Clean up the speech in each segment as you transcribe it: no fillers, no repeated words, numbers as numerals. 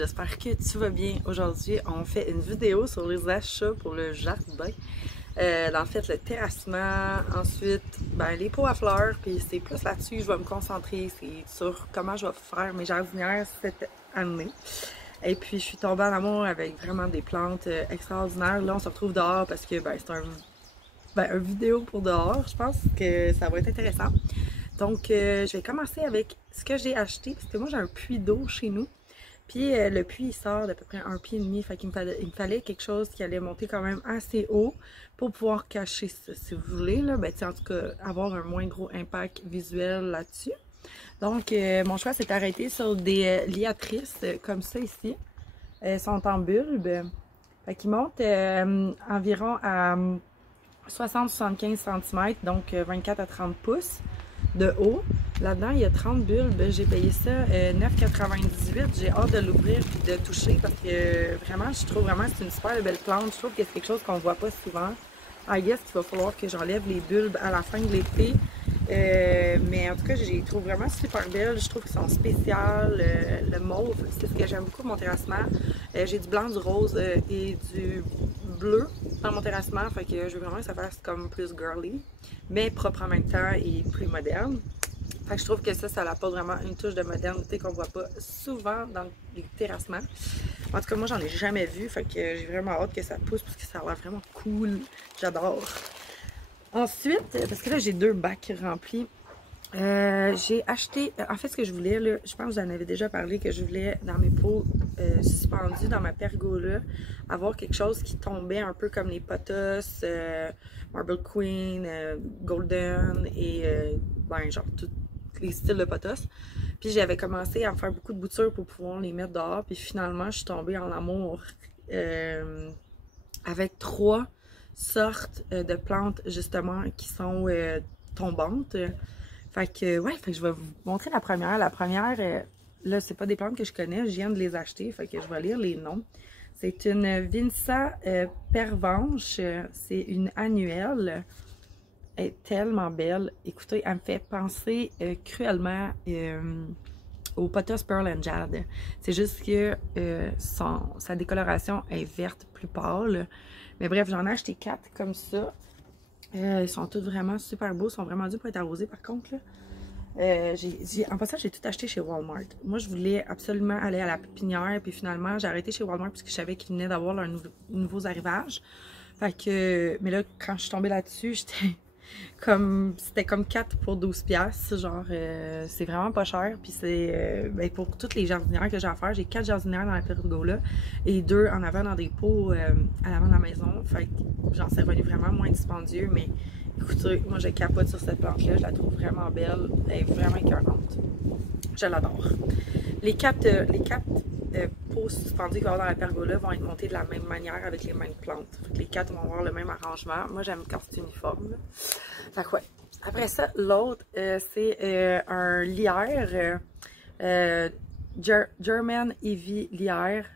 j'espère que tu vas bien. Aujourd'hui, on fait une vidéo sur les achats pour le jardin. En fait, le terrassement, ensuite, les pots à fleurs, puis c'est plus là-dessus que je vais me concentrer, c'est sur comment je vais faire mes jardinières cette année. Et puis, je suis tombée en amour avec vraiment des plantes extraordinaires. Là, on se retrouve dehors parce que c'est un vidéo pour dehors. Je pense que ça va être intéressant. Donc, je vais commencer avec ce que j'ai acheté, parce que moi, j'ai un puits d'eau chez nous. Puis, le puits, il sort d'à peu près 1,5 pied. Fait qu'il me fallait quelque chose qui allait monter quand même assez haut pour pouvoir cacher ça. Si vous voulez, là, en tout cas, avoir un moins gros impact visuel là-dessus. Donc, mon choix s'est arrêté sur des liatrices comme ça ici. Elles sont en bulbe. Fait qu'ils montent environ à 60-75 cm, donc 24 à 30 pouces de haut. Là-dedans, il y a 30 bulbes. J'ai payé ça 9,98. J'ai hâte de l'ouvrir et de toucher parce que vraiment, je trouve vraiment que c'est une super belle plante. Je trouve que c'est quelque chose qu'on voit pas souvent. I guess qu'il va falloir que j'enlève les bulbes à la fin de l'été. Mais en tout cas, je les trouve vraiment super belles. Je trouve qu'ils sont spéciales. Le mauve, c'est ce que j'aime beaucoup de mon terrassement. J'ai du blanc, du rose et du bleu dans mon terrassement. Fait que je veux vraiment que ça fasse comme plus girly, mais propre en même temps et plus moderne. Fait que je trouve que ça apporte vraiment une touche de modernité qu'on voit pas souvent dans les terrassements. En tout cas, moi, j'en ai jamais vu. Fait que j'ai vraiment hâte que ça pousse parce que ça a l'air vraiment cool. J'adore. Ensuite, parce que là, j'ai 2 bacs remplis. J'ai acheté, en fait ce que je voulais, là, je pense que j'en avais déjà parlé, que je voulais dans mes pots suspendus dans ma pergola, avoir quelque chose qui tombait un peu comme les pothos, Marble Queen, Golden et genre tous les styles de pothos. Puis j'avais commencé à me faire beaucoup de boutures pour pouvoir les mettre dehors, puis finalement je suis tombée en amour avec 3 sortes de plantes justement qui sont tombantes. Fait que je vais vous montrer la première. La première, là, c'est pas des plantes que je connais, je viens de les acheter, fait que je vais lire les noms. C'est une Vinca pervenche, c'est une annuelle. Elle est tellement belle. Écoutez, elle me fait penser cruellement au Pothos Pearl and Jade. C'est juste que sa décoloration est verte plus pâle. Mais bref, j'en ai acheté 4 comme ça. Ils sont tous vraiment super beaux. Ils sont vraiment durs pour être arrosés par contre. En passant, j'ai tout acheté chez Walmart. Moi, je voulais absolument aller à la pépinière. Puis finalement, j'ai arrêté chez Walmart parce que je savais qu'ils venaient d'avoir leurs nouveaux arrivages. Fait que, mais là, quand je suis tombée là-dessus, c'était comme 4 pour 12$. Genre, c'est vraiment pas cher. Puis c'est pour toutes les jardinières que j'ai à faire. J'ai 4 jardinières dans la pergola et 2 en avant dans des pots à l'avant de la maison. Fait que j'en suis revenu vraiment moins dispendieux. Mais écoutez, moi je capote sur cette plante-là. Je la trouve vraiment belle. Elle est vraiment écœurante. Je l'adore. Les 4 pots suspendus qu'il va y avoir dans la pergola vont être montés de la même manière avec les mêmes plantes. Fait que les 4 vont avoir le même arrangement. Moi j'aime quand c'est uniforme. Fait que Après ça, l'autre, c'est un lierre, German Heavy lierre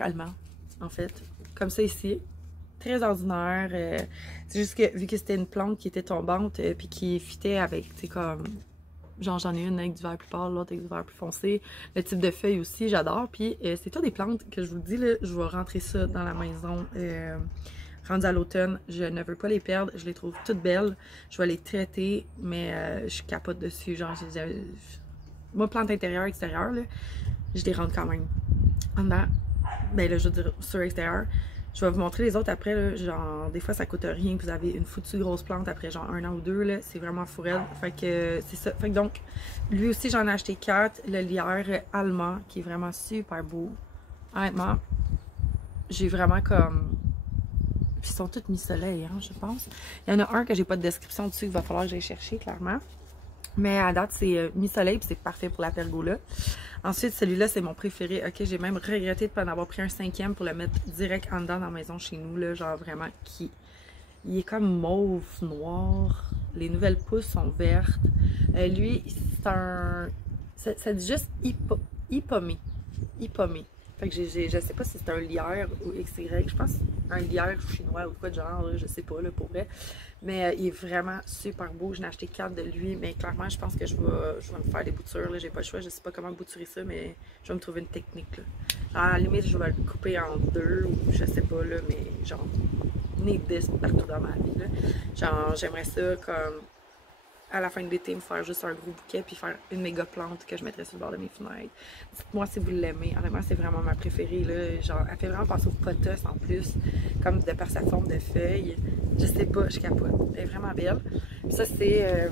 allemand, en fait. Comme ça ici. Très ordinaire. C'est juste que, vu que c'était une plante qui était tombante, puis qui fitait avec, tu sais, comme... Genre, j'en ai une avec du vert plus pâle, l'autre avec du vert plus foncé. Le type de feuilles aussi, j'adore. Puis, c'est toutes des plantes que je vous dis, là, je vais rentrer ça dans la maison. Rendu à l'automne, je ne veux pas les perdre, je les trouve toutes belles. Je vais les traiter, mais je capote dessus. Genre, moi, plante intérieure, extérieure, là, je les rentre quand même. En dedans, là, je veux dire, sur l'extérieur. Je vais vous montrer les autres après, là, genre, des fois ça coûte rien, vous avez une foutue grosse plante après genre 1 an ou 2, là, c'est vraiment fourrel. Fait que c'est ça. Fait que donc, lui aussi j'en ai acheté 4, le lierre allemand, qui est vraiment super beau. Honnêtement, j'ai vraiment comme... Puis ils sont tous mi-soleil, hein, je pense. Il y en a un que j'ai pas de description dessus qu'il va falloir que j'aille chercher, clairement. Mais à date, c'est mi-soleil, puis c'est parfait pour la pergola. Ensuite, celui-là, c'est mon préféré. Ok, j'ai même regretté de ne pas en avoir pris un 5e pour le mettre direct en dedans dans la maison chez nous, là. Genre vraiment, il est comme mauve, noir. Les nouvelles pousses sont vertes. Lui, c'est un... Ça dit juste hippomé. Hippomé. Fait que je sais pas si c'est un lierre ou XY, je pense un lierre chinois ou quoi de genre, là, je sais pas là, pour vrai. Mais il est vraiment super beau. J'en ai acheté 4 de lui, mais clairement, je pense que je vais me faire des boutures. J'ai pas le choix, je sais pas comment bouturer ça, mais je vais me trouver une technique. Là. À la limite, je vais le couper en deux ou je sais pas, là, mais genre, need this partout dans ma vie. Là. Genre, j'aimerais ça comme à la fin de l'été me faire juste un gros bouquet puis faire une méga plante que je mettrais sur le bord de mes fenêtres. Dites-moi si vous l'aimez. Honnêtement, c'est vraiment ma préférée. Là. Genre, elle fait vraiment penser au potos en plus, comme de par sa forme de feuille. Je sais pas, je capote. Elle est vraiment belle. Ça, c'est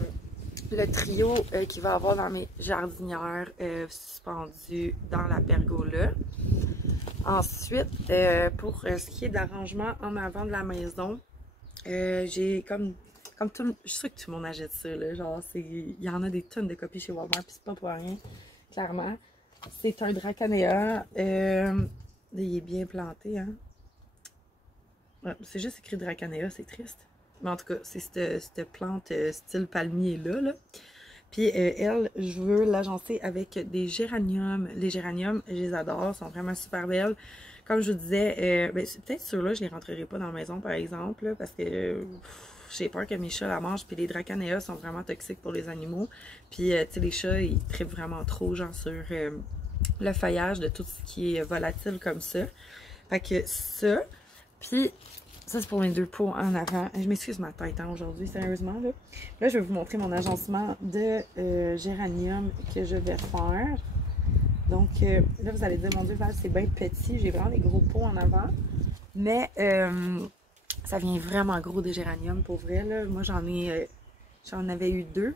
le trio qu'il va y avoir dans mes jardinières suspendues dans la pergola. Ensuite, pour ce qui est d'arrangement en avant de la maison, j'ai comme tout, je suis sûre que tout le monde achète ça, là, genre, il y en a des tonnes de copies chez Walmart, puis c'est pas pour rien, clairement. C'est un Dracanéa, il est bien planté, hein. Ouais, c'est juste écrit Dracanéa, c'est triste. Mais en tout cas, c'est cette plante style palmier-là, là. Puis elle, je veux l'agencer avec des géraniums. Les géraniums, je les adore, sont vraiment super belles. Comme je vous disais, ben, peut-être ceux-là, je les rentrerai pas dans la maison, par exemple, là, parce que j'ai peur que mes chats la mangent. Puis les Dracanéas sont vraiment toxiques pour les animaux. Puis, tu sais, les chats, ils trippent vraiment trop, genre, sur le feuillage de tout ce qui est volatile comme ça. Fait que ça, puis ça, c'est pour mes deux pots en avant. Je m'excuse ma tête hein, aujourd'hui, sérieusement. Là, je vais vous montrer mon agencement de géranium que je vais faire. Donc, là, vous allez dire, mon Dieu, Val, c'est bien petit. J'ai vraiment des gros pots en avant. Mais ça vient vraiment gros des géraniums, pour vrai. Là. Moi, j'en avais eu 2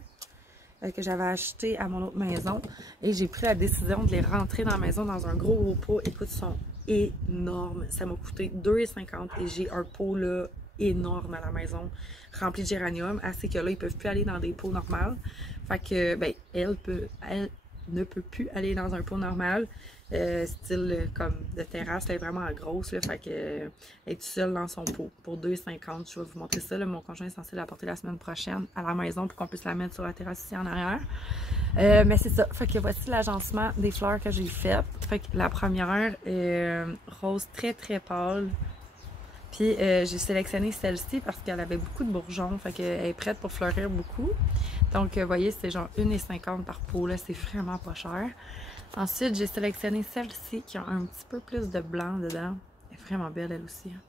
que j'avais acheté à mon autre maison. Et j'ai pris la décision de les rentrer dans la maison dans un gros pot. Écoute, ils sont énormes. Ça m'a coûté 2,50 et j'ai un pot là énorme à la maison, rempli de géranium, assez que là, ils peuvent plus aller dans des pots normaux. Fait que, ben, elle ne peut plus aller dans un pot normal. Style comme de terrasse, elle est vraiment grosse, là, fait que elle est toute seule dans son pot pour 2,50. Je vais vous montrer ça, là, mon conjoint est censé l'apporter la semaine prochaine à la maison pour qu'on puisse la mettre sur la terrasse ici en arrière. Mais c'est ça, fait que voici l'agencement des fleurs que j'ai faites. Fait que la première, rose très très pâle. Puis j'ai sélectionné celle-ci parce qu'elle avait beaucoup de bourgeons, fait qu'elle est prête pour fleurir beaucoup. Donc vous voyez, c'est genre 1,50 par pot, là, c'est vraiment pas cher. Ensuite, j'ai sélectionné celle-ci qui a un petit peu plus de blanc dedans. Elle est vraiment belle, elle aussi. Hein.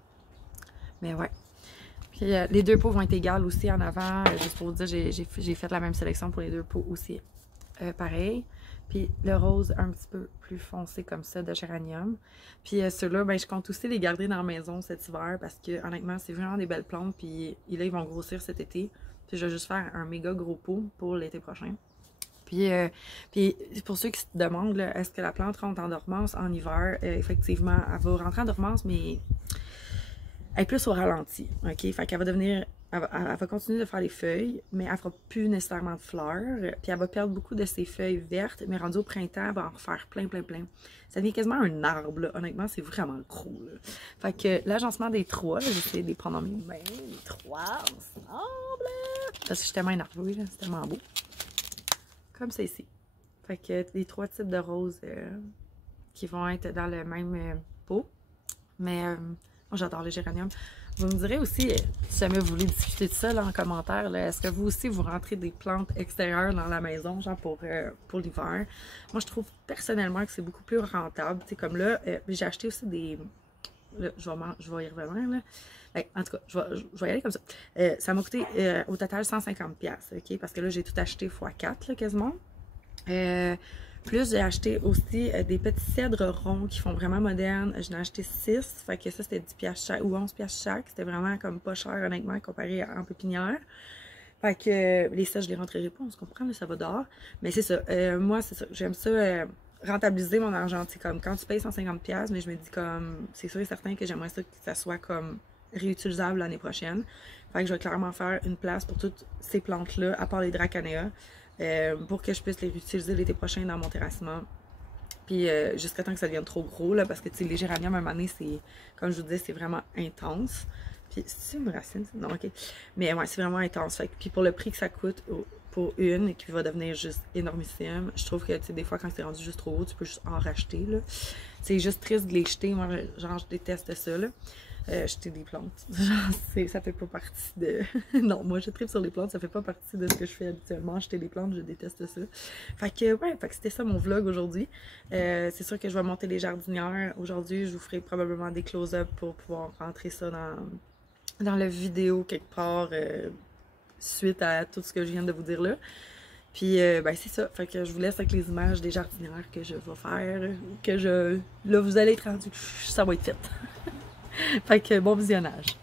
Mais ouais. Puis les deux pots vont être égales aussi en avant. Juste pour vous dire, j'ai fait la même sélection pour les deux pots aussi. Pareil. Puis le rose un petit peu plus foncé comme ça de géranium. Puis ceux-là, ben, je compte aussi les garder dans la maison cet hiver parce que honnêtement, c'est vraiment des belles plantes. Puis là, ils vont grossir cet été. Puis je vais juste faire un méga gros pot pour l'été prochain. Puis pour ceux qui se demandent, est-ce que la plante rentre en dormance en hiver? Effectivement, elle va rentrer en dormance, mais elle est plus au ralenti. OK? Fait qu'elle va devenir. Elle va continuer de faire les feuilles, mais elle fera plus nécessairement de fleurs. Puis elle va perdre beaucoup de ses feuilles vertes, mais rendu au printemps, elle va en refaire plein. Ça devient quasiment un arbre, là. Honnêtement, c'est vraiment gros, là. Fait que l'agencement des trois, j'essaie de les prendre dans mes mains, les trois ensemble. Parce que je suis tellement énervée, là. C'est tellement beau. Comme ça ici. Fait que les 3 types de roses qui vont être dans le même pot. Mais moi, j'adore les géraniums. Vous me direz aussi, si jamais vous voulez discuter de ça là, en commentaire, est-ce que vous aussi, vous rentrez des plantes extérieures dans la maison, genre pour l'hiver? Moi, je trouve personnellement que c'est beaucoup plus rentable. Tu sais, comme là, j'ai acheté aussi des... Là, je vais y revenir, là. En tout cas, je vais y aller comme ça. Ça m'a coûté au total 150$, OK? Parce que là, j'ai tout acheté x4, là, quasiment. Plus, j'ai acheté aussi des petits cèdres ronds qui font vraiment modernes. J'en ai acheté 6, fait que ça, c'était 10$ chaque, ou 11$ chaque. C'était vraiment comme pas cher, honnêtement, comparé en pépinière. Fait que les cèdres, je les rentrerai pas, on se comprend, là, ça va dehors. Mais c'est ça, moi, c'est ça, j'aime ça... rentabiliser mon argent, c'est comme quand tu payes 150$, mais je me dis comme, c'est sûr et certain que j'aimerais ça que ça soit comme réutilisable l'année prochaine. Fait que je vais clairement faire une place pour toutes ces plantes-là, à part les Dracanéas, pour que je puisse les réutiliser l'été prochain dans mon terrassement. Puis jusqu'à temps que ça devienne trop gros, là, parce que tu sais, les géraniums, à un moment donné, c'est, comme je vous disais, c'est vraiment intense. Puis, c'est une racine? Non, ok. Mais ouais, c'est vraiment intense. Fait que, puis pour le prix que ça coûte, pour une et qui va devenir juste énormissime. Je trouve que, tu sais, des fois, quand c'est rendu juste trop haut, tu peux juste en racheter, là. C'est juste triste de les jeter. Moi, genre, je déteste ça, là. Jeter des plantes. Genre, ça fait pas partie de... non, moi, je tripe sur les plantes, ça fait pas partie de ce que je fais habituellement. Jeter des plantes, je déteste ça. Fait que, ouais, fait que c'était ça mon vlog aujourd'hui. C'est sûr que je vais monter les jardinières. Aujourd'hui, je vous ferai probablement des close-up pour pouvoir rentrer ça dans la vidéo quelque part, suite à tout ce que je viens de vous dire là. Puis, ben c'est ça. Fait que je vous laisse avec les images des jardinières que je vais faire. Là, vous allez être rendu. Ça va être fait. Fait que bon visionnage.